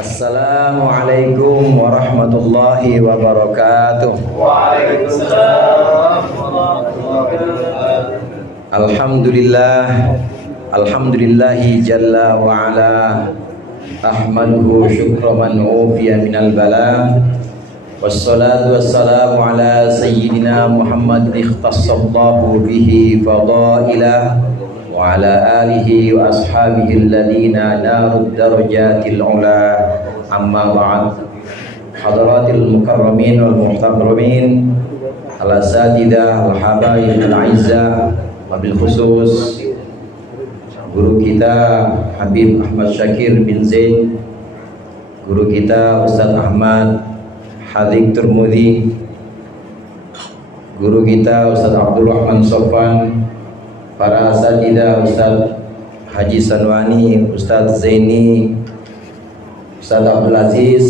Assalamualaikum warahmatullahi wabarakatuh. Waalaikumsalam warahmatullahi wabarakatuh. Alhamdulillahi jalla wa ala. Ahmaduhu syukra man ufiya minal bala. Wassalatu wassalamu ala sayyidina Muhammad ikhtassallahu bihi fadailah wa ala alihi wa ashabihi alladhina narud darajatil ula. Amma ba'd. Hadratil mukarramin wal muhtaramin, al-asatidah wal habaib al-a'izzah, wabil khusus guru kita Habib Ahmad Syakir bin Zaid, guru kita Ustaz Ahmad Hadik Turmudi, guru kita Ustaz Abdul Rahman Sofan, para asatidah Ustaz Haji Sanwani, Ustaz Zaini, Ustaz Abdul Aziz,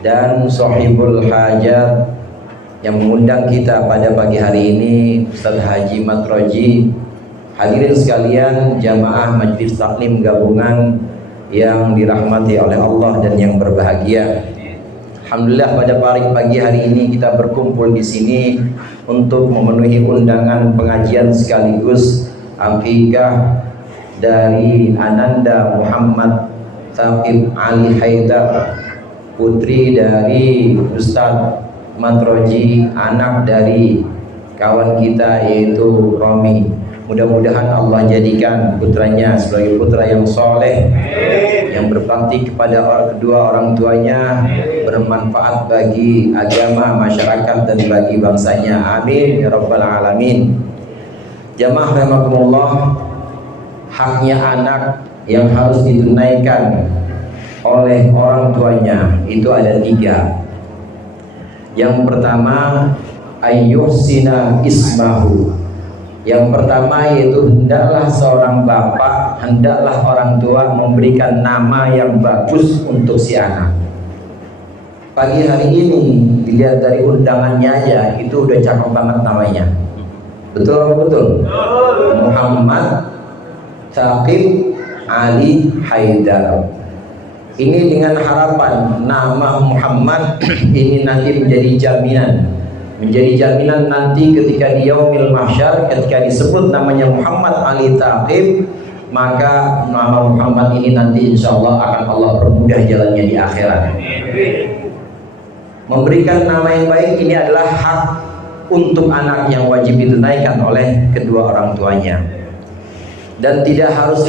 dan Sohibul Hajat yang mengundang kita pada pagi hari ini, Ustaz Haji Matroji. Hadirin sekalian, jamaah Majelis Taklim Gabungan yang dirahmati oleh Allah dan yang berbahagia. Alhamdulillah, pada pagi hari ini kita berkumpul di sini untuk memenuhi undangan pengajian sekaligus akikah dari Ananda Muhammad Thaqib Ali Haidar, putri dari Ustaz Matroji, anak dari kawan kita yaitu Romi. Mudah-mudahan Allah jadikan putranya sebagai putra yang soleh, yang berbakti kepada kedua orang tuanya, bermanfaat bagi agama, masyarakat, dan bagi bangsanya. Amin ya rabbal alamin. Jamaah rahimakumullah, haknya anak yang harus ditunaikan oleh orang tuanya itu ada 3. Yang pertama, ayyuhsina ismahu. Yang pertama yaitu hendaklah seorang bapak, hendaklah orang tua memberikan nama yang bagus untuk si anak. Pagi hari ini dilihat dari undangannya aja itu udah cakep banget namanya. Betul apa betul? Muhammad Thaqib Ali Haidar. Ini dengan harapan nama Muhammad ini nanti menjadi jaminan nanti ketika di yaumil mahsyar, ketika disebut namanya Muhammad Ali Thaqib, maka nama Muhammad ini nanti insya Allah akan Allah permudah jalannya di akhirat. Memberikan nama yang baik ini adalah hak untuk anak yang wajib ditunaikan oleh kedua orang tuanya, dan tidak harus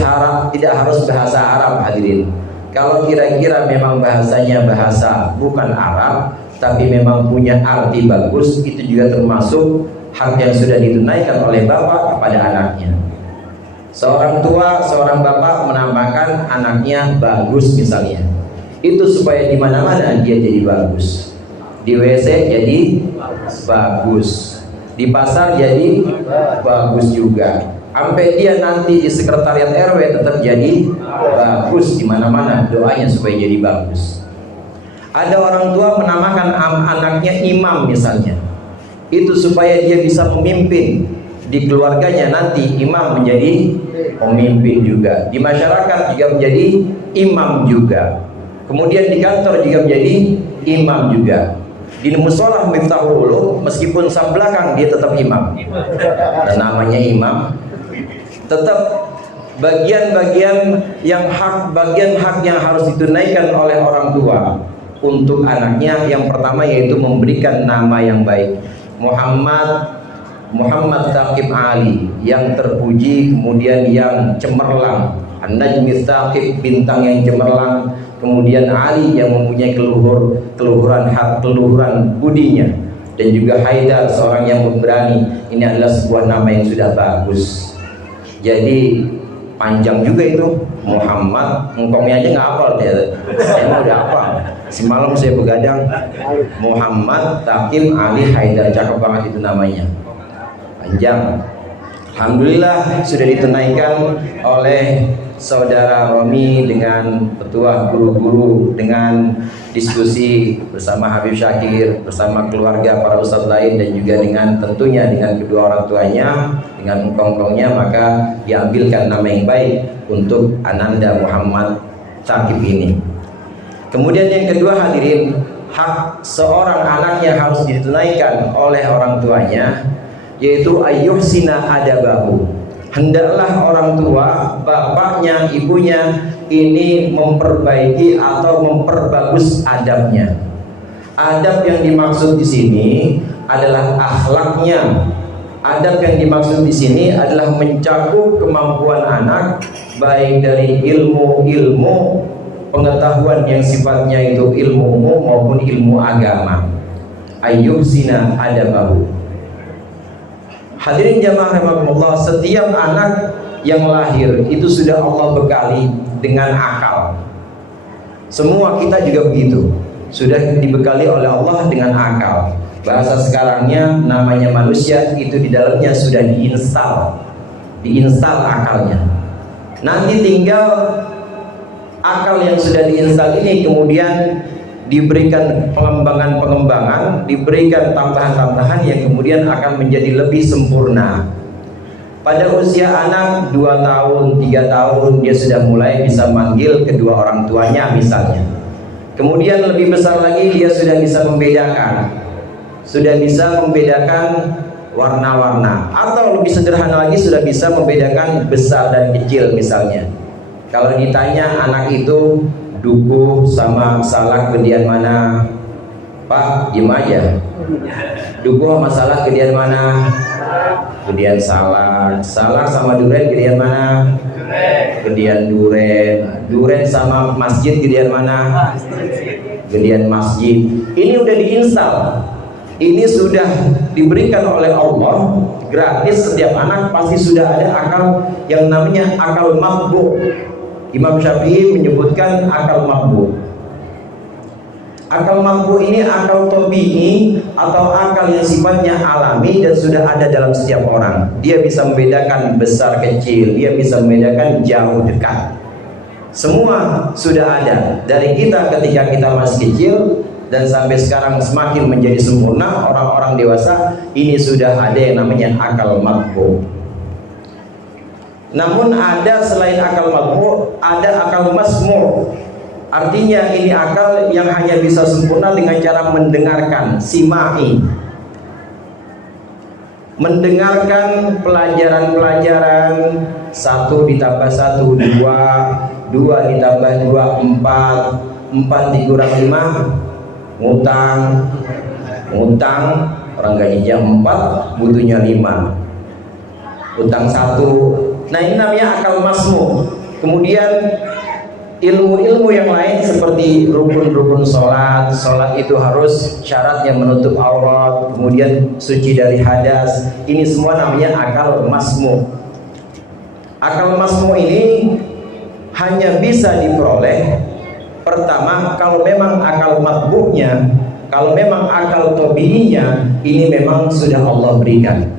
bahasa Arab, hadirin. Kalau kira-kira memang bahasanya bahasa bukan Arab tapi memang punya arti bagus, itu juga termasuk hak yang sudah ditunaikan oleh bapak kepada anaknya. Seorang tua, seorang bapak menambahkan anaknya bagus misalnya, itu supaya di mana-mana dia jadi bagus. Di WC jadi bagus, di pasar jadi bagus juga. Sampai dia nanti di sekretariat RW tetap jadi bagus di mana-mana, doanya supaya jadi bagus. Ada orang tua menamakan anaknya imam misalnya, itu supaya dia bisa memimpin di keluarganya, nanti imam menjadi pemimpin juga, di masyarakat juga menjadi imam juga, kemudian di kantor juga menjadi imam juga, di musola Miftahul Ulum meskipun sang belakang dia tetap imam, dan namanya imam. Tetap bagian-bagian hak yang harus ditunaikan oleh orang tua untuk anaknya. Yang pertama yaitu memberikan nama yang baik. Muhammad Thaqib Ali, yang terpuji, kemudian yang cemerlang, An-Najmi Thaqib, bintang yang cemerlang, kemudian Ali yang mempunyai keluhuran budinya, dan juga Haidar, seorang yang pemberani. Ini adalah sebuah nama yang sudah bagus. Jadi panjang juga itu Muhammad, engkongnya aja nggak hafal deh. Saya mau udah hafal. Semalam saya begadang, Muhammad Thaqib Ali Haidar, cakep banget itu namanya, panjang. Alhamdulillah sudah ditunaikan oleh saudara Romi dengan petua guru-guru, dengan diskusi bersama Habib Syakir, bersama keluarga para ustadz lain, dan juga dengan tentunya dengan kedua orang tuanya, dengan engkong-engkongnya, maka diambilkan nama yang baik untuk Ananda Muhammad Thaqib ini. Kemudian yang kedua hadirin, hak seorang anak yang harus ditunaikan oleh orang tuanya, yaitu ayyuhsina adabahu. Hendaklah orang tua, bapaknya, ibunya ini memperbaiki atau memperbagus adabnya. Adab yang dimaksud di sini adalah akhlaknya. Adab yang dimaksud di sini adalah mencakup kemampuan anak, baik dari ilmu pengetahuan yang sifatnya itu ilmu umum maupun ilmu agama. Ayyuhsina adabahu. Hadirin jamaah rahimakumullah, setiap anak yang lahir itu sudah Allah bekali dengan akal. Semua kita juga begitu, sudah dibekali oleh Allah dengan akal. Bahasa sekarangnya namanya manusia itu di dalamnya sudah diinstal akalnya. Nanti tinggal akal yang sudah diinstal ini kemudian diberikan pengembangan, diberikan tambahan-tambahan yang kemudian akan menjadi lebih sempurna. Pada usia anak 2 tahun, 3 tahun dia sudah mulai bisa manggil kedua orang tuanya misalnya. Kemudian lebih besar lagi dia sudah bisa membedakan warna-warna, atau lebih sederhana lagi sudah bisa membedakan besar dan kecil misalnya. Kalau ditanya anak itu dukuh sama salak gedean mana? Pak, diem aja. Dukuh sama salak gedean mana? Gedean salak. Salak sama duren gedean mana? Gedean duren. Duren sama masjid gedean mana? Gedean masjid. Ini udah diinstal. Ini sudah diberikan oleh Allah gratis. Setiap anak pasti sudah ada akal yang namanya akal matbu. Imam Syafi'i menyebutkan akal mampu. Akal mampu ini akal tabi'i atau akal yang sifatnya alami dan sudah ada dalam setiap orang. Dia bisa membedakan besar kecil, dia bisa membedakan jauh dekat. Semua sudah ada dari kita ketika kita masih kecil dan sampai sekarang semakin menjadi sempurna orang-orang dewasa. Ini sudah ada yang namanya akal mampu. Namun ada selain akal matbu, ada akal masmu. Artinya ini akal yang hanya bisa sempurna dengan cara mendengarkan, simai. Mendengarkan pelajaran-pelajaran 1 ditambah 1 2, 2 ditambah 2 4, 4 dikurang 5 ngutang. Orang gajinya 4 butuhnya 5, utang 1. Nah ini namanya akal masmu. Kemudian ilmu-ilmu yang lain seperti rukun-rukun sholat itu harus syaratnya menutup aurat, kemudian suci dari hadas. Ini semua namanya akal masmu. Akal masmu ini hanya bisa diperoleh pertama kalau memang akal matbu'nya, kalau memang akal tabi'inya ini memang sudah Allah berikan.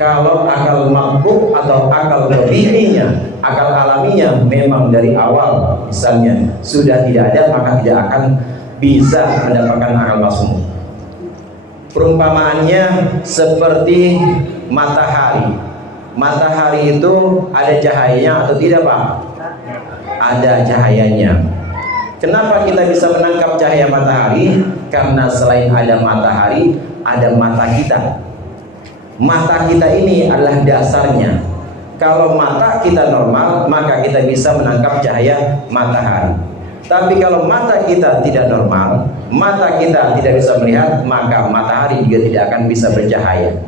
Kalau akal mampu atau akal tabi'inya, akal alaminya memang dari awal misalnya sudah tidak ada, maka tidak akan bisa mendapatkan akal masmu. Perumpamaannya seperti matahari. Matahari itu ada cahayanya atau tidak, Pak? Ada cahayanya. Kenapa kita bisa menangkap cahaya matahari? Karena selain ada matahari, ada mata kita. Mata kita ini adalah dasarnya. Kalau mata kita normal, maka kita bisa menangkap cahaya matahari. Tapi kalau mata kita tidak normal, mata kita tidak bisa melihat, maka matahari juga tidak akan bisa bercahaya.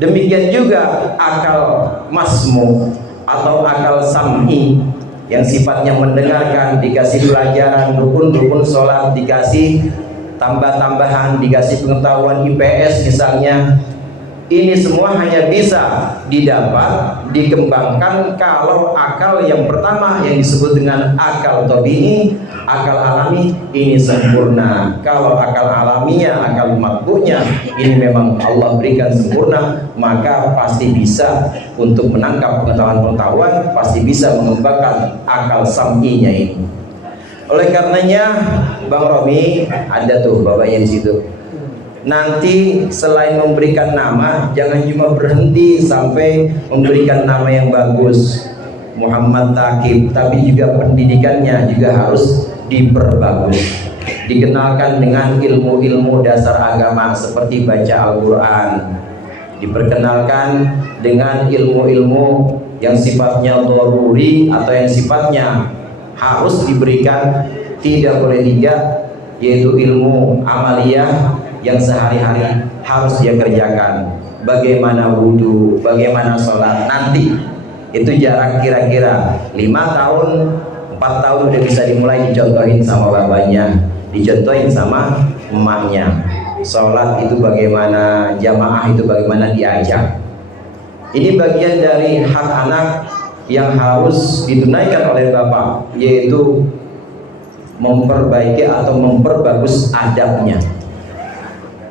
Demikian juga akal masmu atau akal sam'i yang sifatnya mendengarkan, dikasih pelajaran rukun-rukun sholat, dikasih tambah-tambahan, dikasih pengetahuan IPS misalnya. Ini semua hanya bisa didapat, dikembangkan kalau akal yang pertama yang disebut dengan akal tabi'i, akal alami ini sempurna. Kalau akal alaminya, akal matbu'nya ini memang Allah berikan sempurna, maka pasti bisa untuk menangkap pengetahuan-pengetahuan, pasti bisa mengembangkan akal sam'inya ini. Oleh karenanya, Bang Romi ada tuh bapaknya di situ. Nanti selain memberikan nama, jangan cuma berhenti sampai memberikan nama yang bagus Muhammad Taqib, tapi juga pendidikannya juga harus diperbagus, dikenalkan dengan ilmu-ilmu dasar agama seperti baca Al-Quran, diperkenalkan dengan ilmu-ilmu yang sifatnya dharuri atau yang sifatnya harus diberikan, tidak boleh tidak, yaitu ilmu amaliyah yang sehari-hari harus dia kerjakan. Bagaimana wudhu, bagaimana sholat, nanti itu jarak kira-kira 5 tahun, 4 tahun udah bisa dimulai dicontohin sama bapaknya, dicontohin sama emaknya. Sholat itu bagaimana, jamaah itu bagaimana diajak. Ini bagian dari hak anak yang harus ditunaikan oleh bapak, yaitu memperbaiki atau memperbagus adabnya.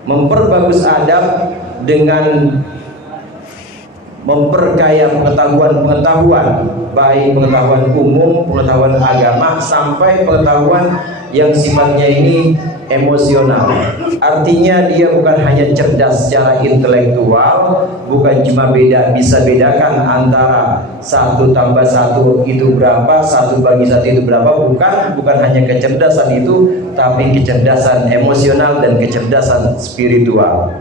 Memperbagus adab dengan memperkaya pengetahuan-pengetahuan, baik pengetahuan umum, pengetahuan agama, sampai pengetahuan yang sifatnya ini emosional. Artinya dia bukan hanya cerdas secara intelektual, bukan cuma bisa bedakan antara 1 tambah 1 itu berapa, 1 bagi 1 itu berapa, bukan hanya kecerdasan itu, tapi kecerdasan emosional dan kecerdasan spiritual.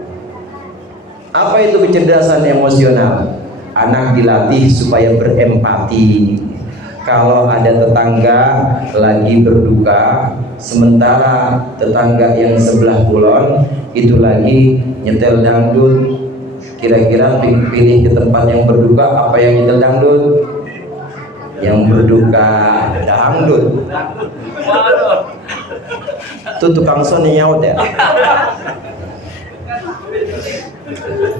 Apa itu kecerdasan emosional? Anak dilatih supaya berempati. Kalau ada tetangga lagi berduka, sementara tetangga yang sebelah kulon itu lagi nyetel dangdut, kira-kira pilih ke tempat yang berduka apa yang nyetel dangdut? Yang berduka dangdut. Itu tukang son nyaut ya?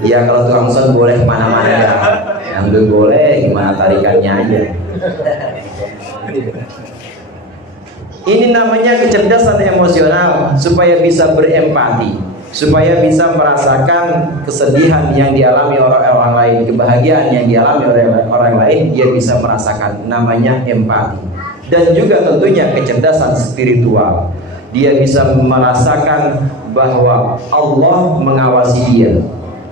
Ya kalau tukang son boleh kemana-mana ya, dangdut boleh, gimana tarikannya aja. Ini namanya kecerdasan emosional, supaya bisa berempati, supaya bisa merasakan kesedihan yang dialami orang lain, kebahagiaan yang dialami oleh orang lain, dia bisa merasakan, namanya empati. Dan juga tentunya kecerdasan spiritual, dia bisa merasakan bahwa Allah mengawasi dia.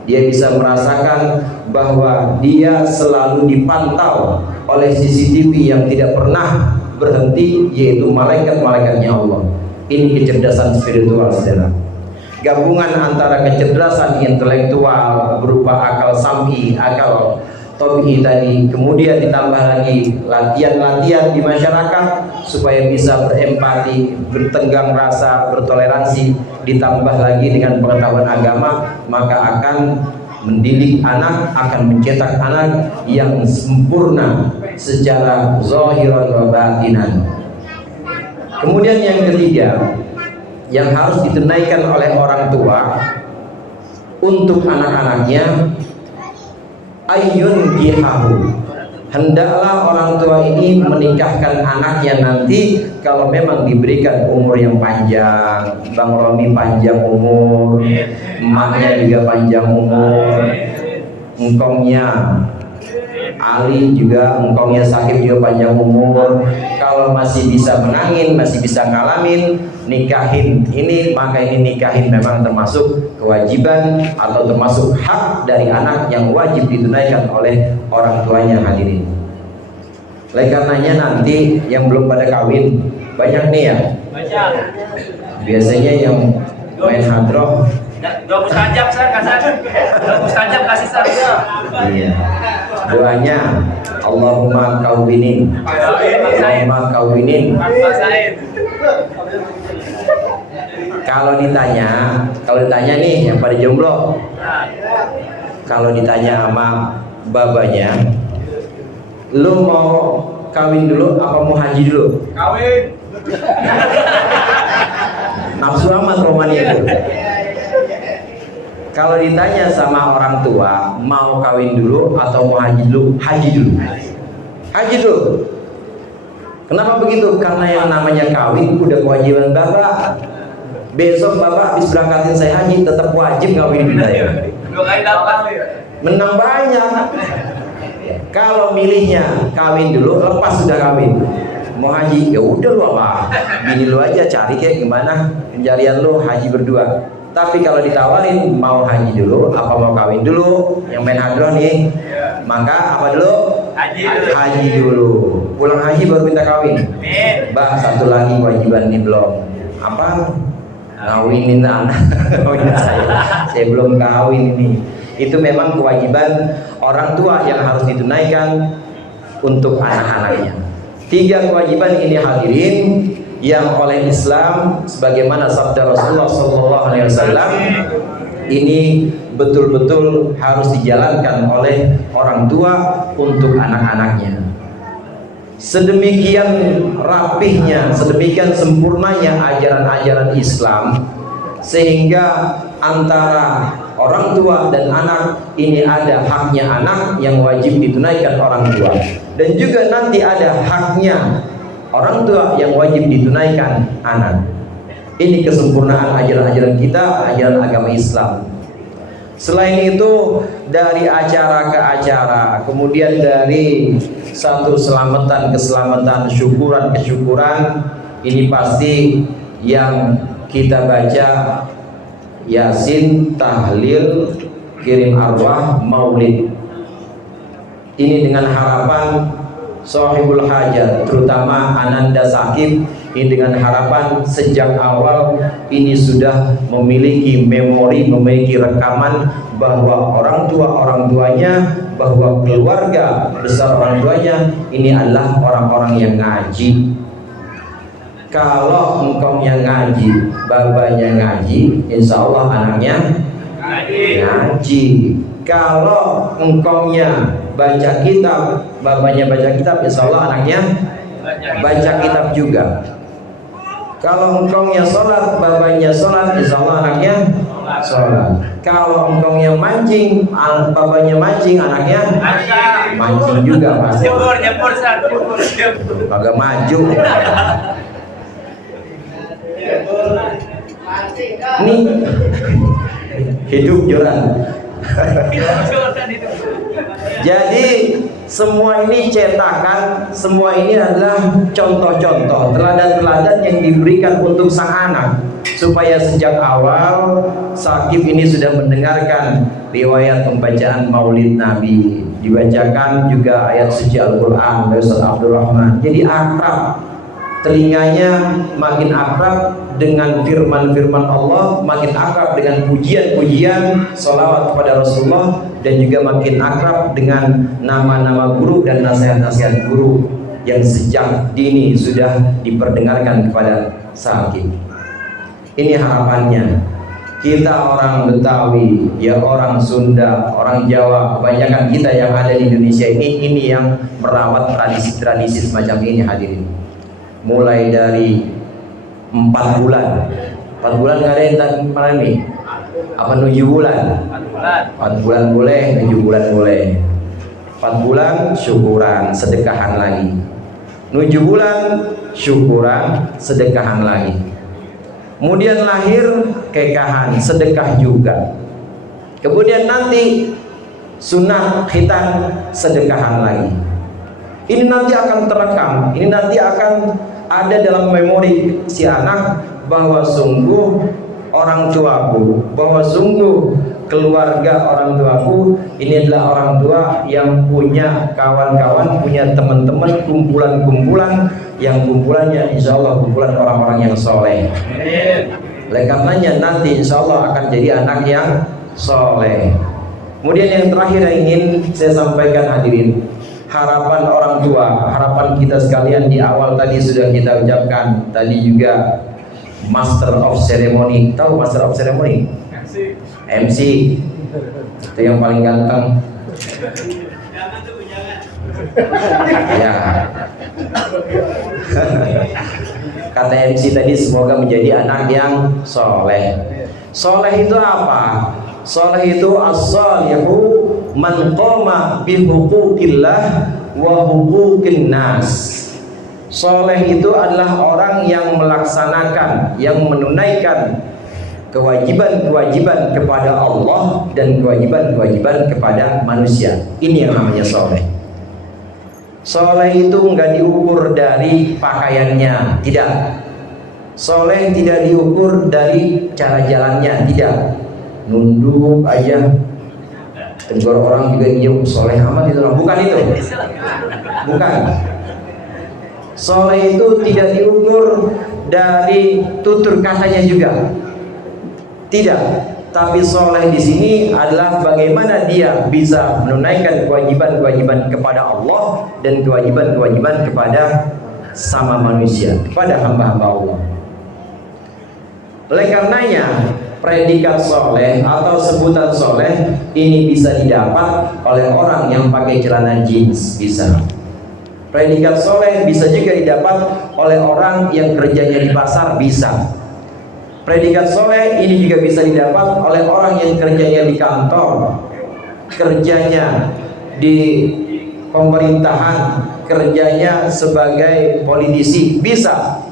Dia bisa merasakan bahwa dia selalu dipantau oleh CCTV yang tidak pernah berhenti, yaitu malaikat-malaikatnya Allah. Ini kecerdasan spiritual, saudara. Gabungan antara kecerdasan intelektual berupa akal sam'i, akal tabi'i tadi, kemudian ditambah lagi latihan-latihan di masyarakat supaya bisa berempati, bertenggang rasa, bertoleransi, ditambah lagi dengan pengetahuan agama, maka akan mendidik anak, akan mencetak anak yang sempurna secara zahiran wa batinan. Kemudian yang ketiga yang harus ditunaikan oleh orang tua untuk anak-anaknya, ayun gihahu, hendaklah orang tua ini menikahkan anaknya nanti kalau memang diberikan umur yang panjang. Bang Romi panjang umur, emaknya juga panjang umur, engkongnya Ali juga, engkongnya Sakib juga panjang umur. Kalau masih bisa menangin, masih bisa ngalamin, nikahin ini, maka ini nikahin memang termasuk kewajiban atau termasuk hak dari anak yang wajib ditunaikan oleh orang tuanya, hadirin. Oleh karenanya nanti yang belum pada kawin banyak nih ya. Banyak. Biasanya yang main hadroh. Doa mustajab kasih saya. Iya. Doanya Allahumma kawinin. Allahumma kawinin. Kalau ditanya nih yang pada jomblo, kalau ditanya sama babanya, lu mau kawin dulu apa mau haji dulu? Kawin. Nafsu amat romannya itu. Kalau ditanya sama orang tua, mau kawin dulu atau mau haji dulu? Haji dulu. Haji dulu. Kenapa begitu? Karena yang namanya kawin udah kewajiban bapak. Besok bapak habis berangkatin saya haji, tetap wajib kawin saya. 2 kali dapat. Menang banyak. Kalau milihnya kawin dulu, lepas sudah kawin. Mau haji, ya udah lu apa? Bini lu aja cari kayak gimana pencarian lu, haji berdua. Tapi kalau ditawarin mau haji dulu apa mau kawin dulu, yang main hadroh nih, maka apa dulu? Haji dulu. pulang haji baru minta kawin. Amin. Mbak, satu lagi kewajiban nih belum. Apa? Kawinin anak. Kawinin saya belum kawin ini. Itu memang kewajiban orang tua yang harus ditunaikan untuk anak-anaknya. 3 kewajiban ini hadirin yang oleh Islam sebagaimana sabda Rasulullah SAW ini betul-betul harus dijalankan oleh orang tua untuk anak-anaknya. Sedemikian rapihnya, sedemikian sempurnanya ajaran-ajaran Islam, sehingga antara orang tua dan anak ini ada haknya anak yang wajib ditunaikan orang tua, dan juga nanti ada haknya orang tua yang wajib ditunaikan anak. Ini kesempurnaan ajaran-ajaran kita, ajaran agama Islam. Selain itu, dari acara ke acara, kemudian dari satu keselamatan, syukuran, ini pasti yang kita baca Yasin, tahlil, kirim arwah, maulid. Ini dengan harapan sahibul hajat, terutama Ananda Sakib, ini dengan harapan sejak awal ini sudah memiliki memori, memiliki rekaman bahwa orang tuanya, bahwa keluarga besar orang tuanya ini adalah orang-orang yang ngaji. Kalau engkaunya ngaji, babanya ngaji, insya Allah anaknya ngaji. Kalau engkaunya baca kitab, babanya baca kitab, insya Allah anaknya baca kitab juga. Kalau engkaunya sholat, babanya sholat, insya Allah anaknya sholat. Kalau engkaunya mancing, babanya mancing, anaknya mancing juga pasti. Jemur satu. Agak maju. Nih hidup joran. Jadi semua ini cetakan, semua ini adalah contoh-contoh, teladan-teladan yang diberikan untuk sang anak, supaya sejak awal Sakib ini sudah mendengarkan riwayat pembacaan Maulid Nabi, dibacakan juga ayat suci Al-Quran dari Ustaz Abdul Rahman. Jadi akrab, telinganya makin akrab dengan firman-firman Allah, makin akrab dengan pujian-pujian salawat kepada Rasulullah, dan juga makin akrab dengan nama-nama guru dan nasihat-nasihat guru yang sejak dini sudah diperdengarkan kepada Sakib. Ini harapannya. Kita orang Betawi, ya orang Sunda, orang Jawa, kebanyakan kita yang ada di Indonesia ini yang merawat tradisi-tradisi semacam ini hadirin. Mulai dari 4 bulan nggak ada yang malam ini, apa 7 bulan? 4 bulan boleh, 7 bulan boleh. 4 bulan syukuran, sedekahan lagi. 7 bulan syukuran, sedekahan lagi. Kemudian lahir kekahan, sedekah juga. Kemudian nanti sunat khitan, sedekahan lagi. Ini nanti akan terekam, ini nanti akan ada dalam memori si anak bahwa sungguh orang tuaku, bahwa sungguh keluarga orang tuaku ini adalah orang tua yang punya kawan-kawan, punya teman-teman, kumpulan-kumpulan yang kumpulannya insya Allah kumpulan orang-orang yang soleh. Oleh karenanya nanti insya Allah akan jadi anak yang soleh. Kemudian yang terakhir yang ingin saya sampaikan hadirin, harapan orang tua, harapan kita sekalian di awal tadi sudah kita ucapkan. Tadi juga Master of Ceremony, tahu Master of Ceremony? MC itu yang paling ganteng. Ya. Kata MC tadi semoga menjadi anak yang soleh. Soleh itu apa? Soleh itu as-salihu man qama bi huquqillah wa huquqin nas. Soleh itu adalah orang yang melaksanakan, yang menunaikan kewajiban-kewajiban kepada Allah dan kewajiban-kewajiban kepada manusia. Ini yang namanya soleh. Soleh itu enggak diukur dari pakaiannya, tidak. Soleh tidak diukur dari cara jalannya, tidak. Nunduk aja, tegur orang juga iya soleh amat itu, bukan itu, bukan. Soleh itu tidak diukur dari tutur katanya juga, tidak. Tapi soleh di sini adalah bagaimana dia bisa menunaikan kewajiban-kewajiban kepada Allah dan kewajiban-kewajiban kepada sama manusia, kepada hamba-hamba Allah. Oleh karenanya, predikat soleh atau sebutan soleh ini bisa didapat oleh orang yang pakai celana jeans, bisa. Predikat soleh bisa juga didapat oleh orang yang kerjanya di pasar, bisa. Predikat soleh ini juga bisa didapat oleh orang yang kerjanya di kantor, kerjanya di pemerintahan, kerjanya sebagai politisi, bisa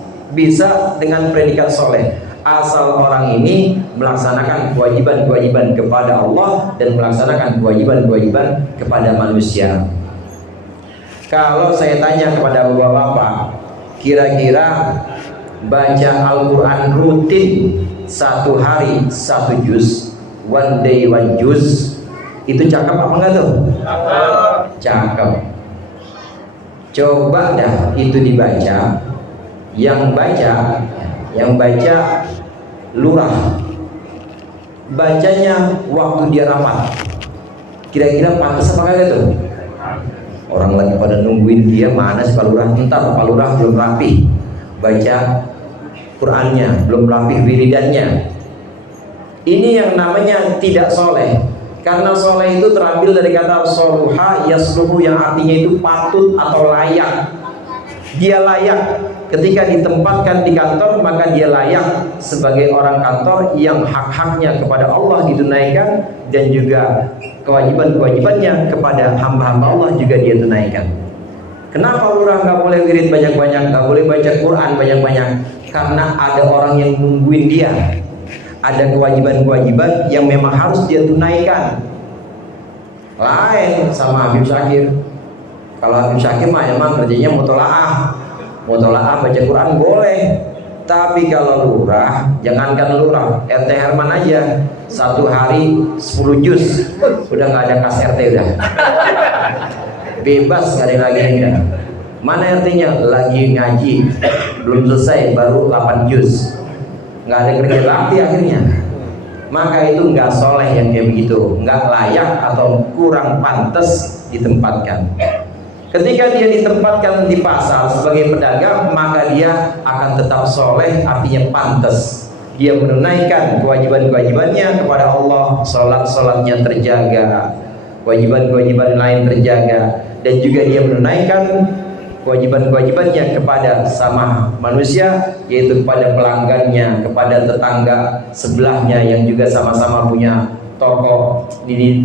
dengan predikat soleh. Asal orang ini melaksanakan kewajiban-kewajiban kepada Allah dan melaksanakan kewajiban-kewajiban kepada manusia. Kalau saya tanya kepada bapak-bapak, kira-kira baca Al-Quran rutin satu hari satu juz, one day one juz, itu cakep apa enggak tuh? Cakep. Coba dah itu dibaca. Yang baca lurah, bacanya waktu dia rapat, kira-kira pantas apa kagak tuh? Orang lagi pada nungguin dia, mana sih Pak Lurah? Entar Pak Lurah belum rapi baca Qur'annya, belum rapi wiridannya. Ini yang namanya tidak soleh. Karena soleh itu terambil dari kata soluha yasluhu, yang artinya itu patut atau layak. Dia layak ketika ditempatkan di kantor, maka dia layak sebagai orang kantor yang hak-haknya kepada Allah ditunaikan dan juga kewajiban-kewajibannya kepada hamba-hamba Allah juga dia tunaikan. Kenapa lurah nggak boleh wirid banyak-banyak, nggak boleh baca Quran banyak-banyak? Karena ada orang yang nungguin dia, ada kewajiban-kewajiban yang memang harus dia tunaikan. Lain sama Habib Syakir. Kalau Habib Syakir mah emang kerjanya mutolaah baca Quran boleh. Tapi kalau lurah, jangankan lurah, RT Herman aja satu hari 10 juz, udah nggak ada kas RT udah. Bebas, nggak ada lagi yang mana RT-nya lagi ngaji belum selesai baru 8 juz, nggak ada kerja bakti akhirnya. Maka itu nggak soleh yang kayak begitu, nggak layak atau kurang pantas ditempatkan. Ketika dia ditempatkan di pasar sebagai pedagang, maka dia akan tetap soleh, artinya pantas. Dia menunaikan kewajiban-kewajibannya kepada Allah, sholat-sholatnya terjaga, kewajiban-kewajiban lain terjaga, dan juga dia menunaikan kewajiban-kewajibannya kepada sama manusia, yaitu kepada pelanggannya, kepada tetangga sebelahnya yang juga sama-sama punya toko,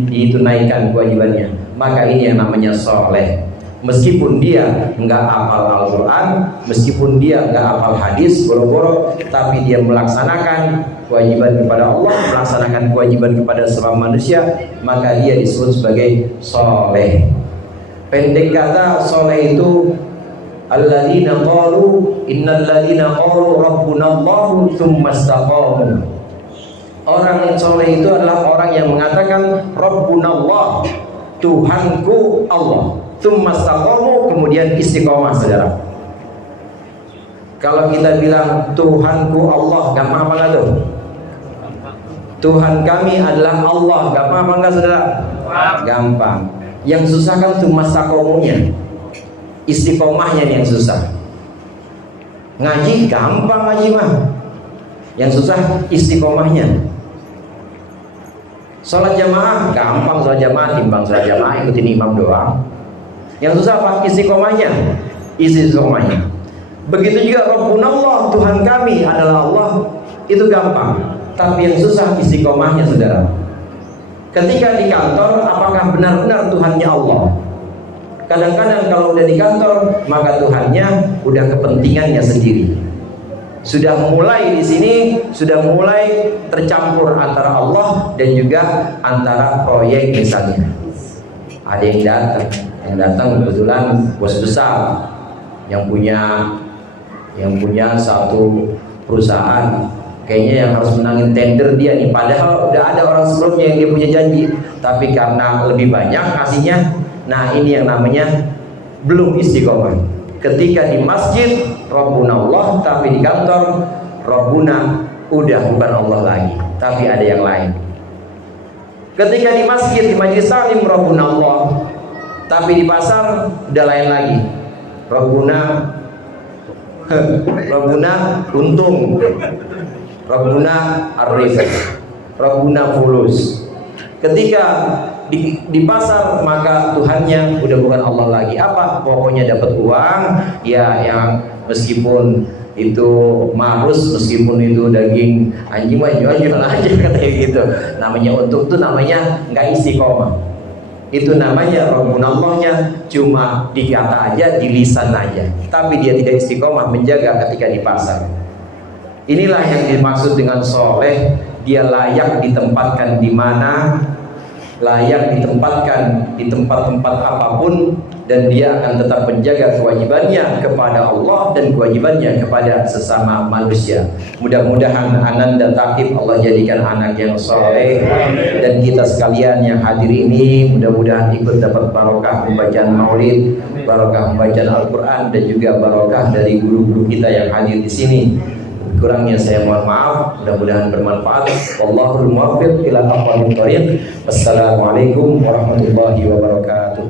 ditunaikan kewajibannya. Maka ini yang namanya soleh. Meskipun dia nggak hafal Al-Quran, meskipun dia nggak hafal hadis boro-boro, tapi dia melaksanakan kewajiban kepada Allah, melaksanakan kewajiban kepada sesama manusia, maka dia disebut sebagai soleh. Pendek kata soleh itu alladzina qalu innal ladzina qalu rabbunallahu tsumma istaqamu. Orang yang soleh itu adalah orang yang mengatakan rabbunallah, Tuhanku Allah, tsumma istaqamu, kemudian istiqomah, saudara. Kalau kita bilang Tuhanku Allah, gampang apa enggak tuh? Tuhan kami adalah Allah, gampang apa enggak, saudara? Gampang. Yang susah kan tsumma istaqamunya, istiqomahnya yang susah. Ngaji gampang, ngaji mah. Yang susah istiqomahnya. Sholat jamaah gampang, sholat jamaah timbang sholat jamaah ikutin imam doang. Yang susah apa? Istiqomahnya. Begitu juga Rabbunallah, Tuhan kami adalah Allah, itu gampang. Tapi yang susah istiqomahnya, saudara. Ketika di kantor, apakah benar-benar Tuhannya Allah? Kadang-kadang kalau udah di kantor, maka Tuhannya udah kepentingannya sendiri. Sudah mulai di sini, sudah mulai tercampur antara Allah dan juga antara proyek misalnya. Ada yang datang kebetulan bos besar yang punya satu perusahaan, kayaknya yang harus menangin tender dia nih, padahal udah ada orang sebelumnya yang dia punya janji, tapi karena lebih banyak kasihnya, nah ini yang namanya belum istiqomah. Ketika di masjid Rabbuna Allah, tapi di kantor Rabbuna udah bukan Allah lagi, tapi ada yang lain. Ketika di masjid, di majelis taklim Rabbuna Allah, tapi di pasar udah lain lagi. Rabbuna untung, Rabbuna arif, Rabbuna fulus. Ketika di pasar, maka Tuhannya udah bukan Allah lagi. Apa? Pokoknya dapat uang, ya yang meskipun itu marus, meskipun itu daging anjing mah jual aja kayak gitu. Namanya untuk tuh namanya nggak istiqomah. Itu namanya Rabbuna Allahnya cuma dikata aja, di lisan aja, tapi dia tidak istiqomah menjaga ketika di pasar. Inilah yang dimaksud dengan soleh. Dia layak ditempatkan di mana, layak ditempatkan di tempat-tempat apapun, dan dia akan tetap menjaga kewajibannya kepada Allah dan kewajibannya kepada sesama manusia. Mudah-mudahan Ananda Taqib Allah jadikan anak yang soleh, dan kita sekalian yang hadir ini mudah-mudahan ikut dapat barokah pembacaan maulid, barokah pembacaan Al-Quran, dan juga barokah dari guru-guru kita yang hadir di sini. Kurangnya saya mohon maaf, mudah-mudahan bermanfaat. Wallahul muwaffiq ila aqwamit thoriq. Wassalamualaikum warahmatullahi wabarakatuh.